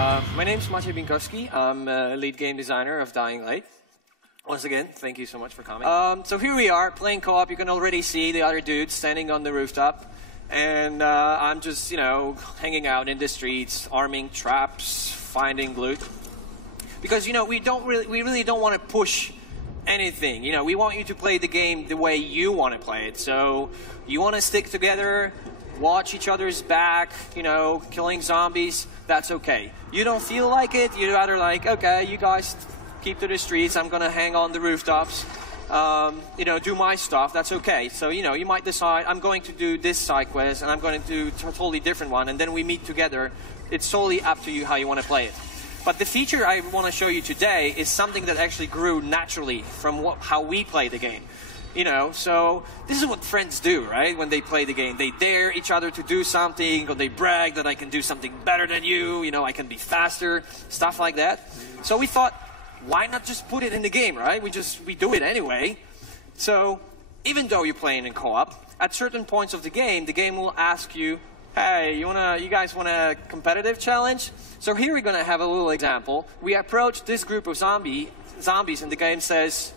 My name's Maciej Binkowski. I'm a lead game designer of Dying Light. Once again, thank you so much for coming. So here we are, playing co-op. You can already see the other dudes standing on the rooftop. And I'm just, hanging out in the streets, arming traps, finding loot. Because, we really don't want to push anything. We want you to play the game the way you want to play it. So you want to stick together, watch each other's back, killing zombies, that's okay. You don't feel like it, you're rather like, okay, you guys keep to the streets, I'm gonna hang on the rooftops, do my stuff, that's okay. So, you might decide, I'm going to do this side quest, and I'm going to do a totally different one, and then we meet together. It's totally up to you how you want to play it. But the feature I want to show you today is something that actually grew naturally from how we play the game. So this is what friends do, right? When they play the game, they dare each other to do something, or they brag that I can do something better than you, I can be faster, stuff like that. So we thought, why not just put it in the game, right? We do it anyway. So even though you're playing in co-op, at certain points of the game will ask you, hey, you guys want a competitive challenge? So here we're gonna have a little example. We approach this group of zombies, and the game says,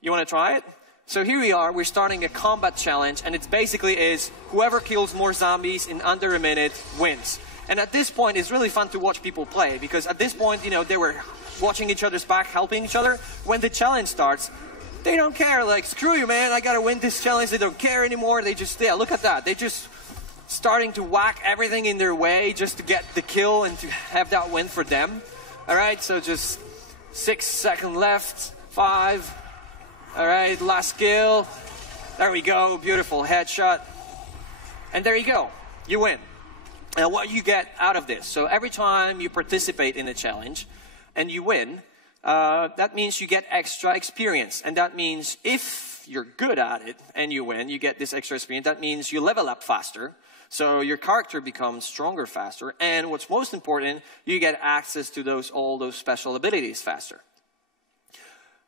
you wanna try it? So here we are, we're starting a combat challenge, and it basically is whoever kills more zombies in under a minute wins. And at this point, it's really fun to watch people play, because at this point, they were watching each other's back, helping each other. When the challenge starts, they don't care, like, screw you, man, I gotta win this challenge. They don't care anymore. They just, look at that. They just starting to whack everything in their way just to get the kill and to have that win for them. All right, so just 6 seconds left, 5. All right, last kill. There we go, beautiful headshot. And there you go, you win. Now what you get out of this, so every time you participate in a challenge and you win, that means you get extra experience. And that means if you're good at it and you win, you get this extra experience. That means you level up faster. So your character becomes stronger faster. And what's most important, you get access to all those special abilities faster.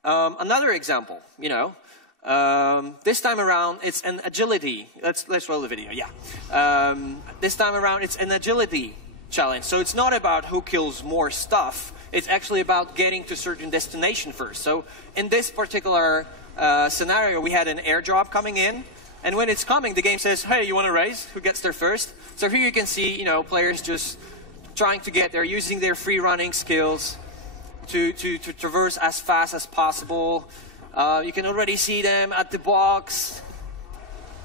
Another example, this time around it's an agility. Let's roll the video, yeah. This time around it's an agility challenge. So it's not about who kills more stuff. It's actually about getting to a certain destination first. So in this particular scenario, we had an airdrop coming in. And when it's coming, the game says, hey, you want to race? Who gets there first? So here you can see, players just trying to get there, using their free running skills to traverse as fast as possible. You can already see them at the box.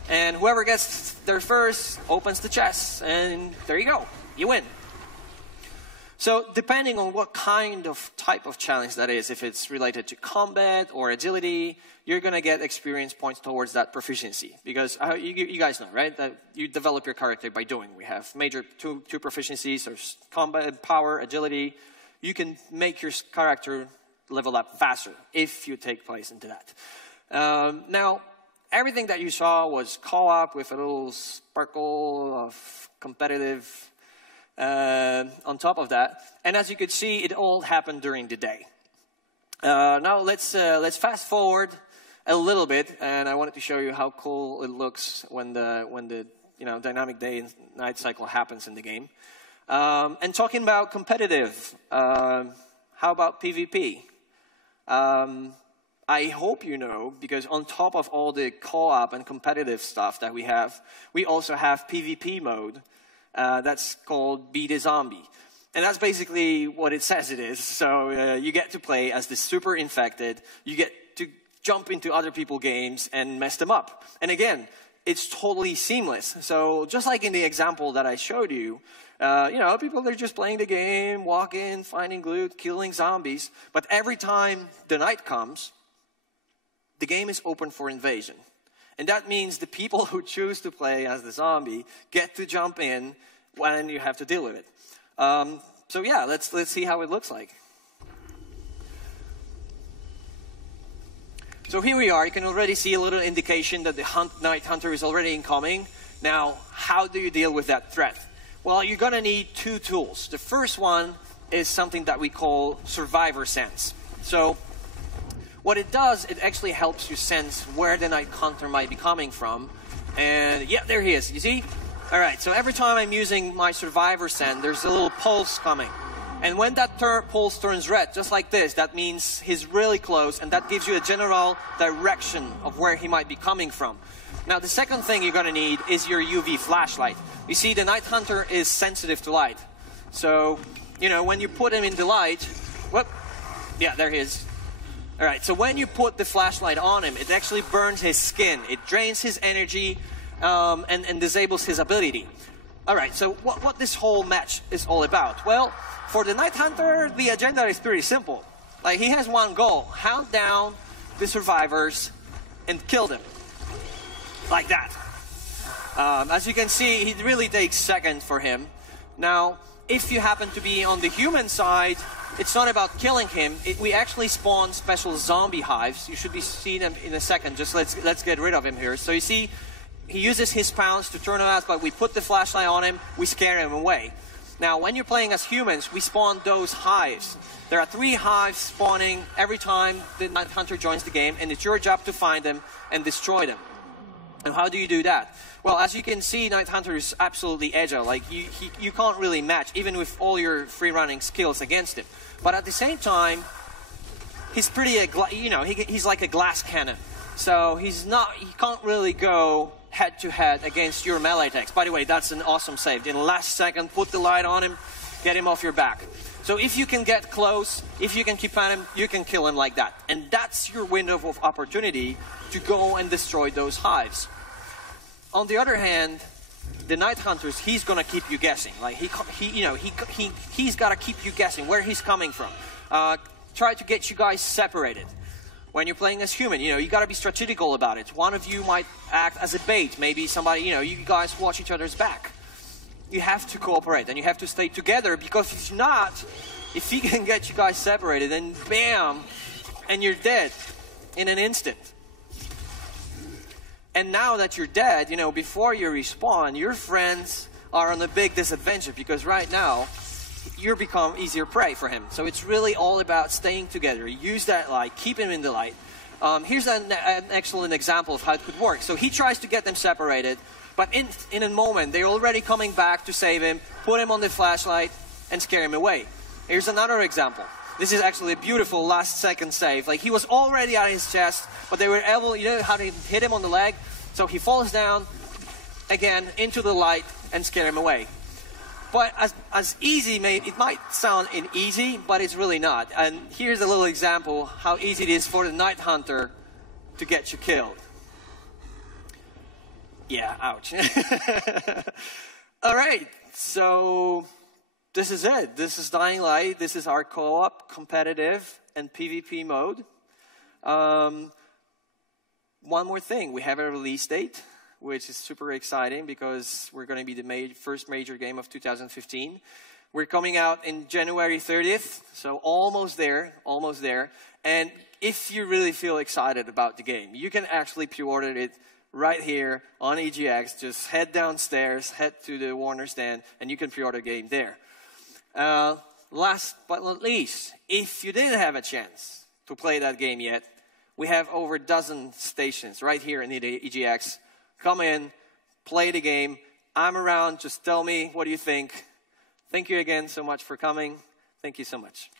And whoever gets there first opens the chest. And there you go. You win. So depending on what kind of type of challenge that is, if it's related to combat or agility, you're going to get experience points towards that proficiency. Because you guys know, right? That you develop your character by doing. We have major two proficiencies, there's combat, power, agility. You can make your character level up faster if you take place into that. Now, everything that you saw was co-op with a little sparkle of competitive on top of that. And as you could see, it all happened during the day. Now let's fast forward a little bit, and I wanted to show you how cool it looks when the dynamic day and night cycle happens in the game. And talking about competitive, how about PvP? I hope you know, because on top of all the co-op and competitive stuff that we have, we also have PvP mode. That's called Beat a Zombie. And that's basically what it says it is. So you get to play as the super infected. You get to jump into other people's games and mess them up. And again, it's totally seamless. So just like in the example that I showed you, people are just playing the game, walking, finding loot, killing zombies. But every time the night comes, the game is open for invasion. And that means the people who choose to play as the zombie get to jump in when you have to deal with it. So yeah, let's see how it looks like. So here we are. You can already see a little indication that the night hunter is already incoming. Now, how do you deal with that threat? Well, you're going to need 2 tools. The first one is something that we call survivor sense. So what it does, it actually helps you sense where the night hunter might be coming from. And yeah, there he is. You see? All right, so every time I'm using my survivor sense, there's a little pulse coming. And when that pulse turns red, just like this, that means he's really close, and that gives you a general direction of where he might be coming from. Now, the second thing you're going to need is your UV flashlight. You see, the Night Hunter is sensitive to light. So, you know, when you put him in the light, whoop, yeah, there he is. All right, so when you put the flashlight on him, it actually burns his skin. It drains his energy and disables his ability. All right, so what this whole match is all about? Well, for the Night Hunter, the agenda is pretty simple. Like, he has one goal: hunt down the survivors and kill them. Like that. As you can see, it really takes seconds for him. Now, if you happen to be on the human side, it's not about killing him. We actually spawn special zombie hives. You should be seeing them in a second. Just let's get rid of him here. So you see, he uses his pounds to turn him out, but we put the flashlight on him, we scare him away. Now, when you're playing as humans, we spawn those hives. There are 3 hives spawning every time the Night Hunter joins the game, and it's your job to find them and destroy them. And how do you do that? Well, as you can see, Night Hunter is absolutely agile. Like, you can't really match, even with all your free-running skills against him. But at the same time, he's pretty, you know, he's like a glass cannon. So he can't really go head-to-head against your melee attacks. By the way, that's an awesome save. In the last second, put the light on him, get him off your back. So if you can get close, if you can keep at him, you can kill him like that. And that's your window of opportunity to go and destroy those hives. On the other hand, the Night Hunters, he's gonna keep you guessing. Like, he's gotta keep you guessing where he's coming from. Try to get you guys separated. When you're playing as human, you know, you gotta be strategical about it. One of you might act as a bait. Maybe somebody, you know, you guys watch each other's back. You have to cooperate and you have to stay together, because if not, if he can get you guys separated, then bam, and you're dead in an instant. And now that you're dead, you know, before you respawn, your friends are on a big disadvantage, because right now, you become easier prey for him. So it's really all about staying together. Use that light, keep him in the light. Here's an excellent example of how it could work. So he tries to get them separated, but in a moment, they're already coming back to save him, put him on the flashlight, and scare him away. Here's another example. This is actually a beautiful last-second save. Like, he was already at his chest, but they were able, you know how to hit him on the leg? So he falls down, again, into the light, and scare him away. But as easy, it might sound easy, but it's really not. And here's a little example how easy it is for the Night Hunter to get you killed. Yeah, ouch. All right, so this is it. This is Dying Light. This is our co-op, competitive, and PvP mode. One more thing. We have a release date, which is super exciting because we're going to be the first major game of 2015. We're coming out in January 30th, so almost there, almost there. And if you really feel excited about the game, you can actually pre-order it right here on EGX. Just head downstairs, head to the Warner stand, and you can pre-order the game there. Last but not least, if you didn't have a chance to play that game yet, we have over a dozen stations right here in the EGX. Come in, play the game. I'm around. Just tell me, what do you think? Thank you again so much for coming. Thank you so much.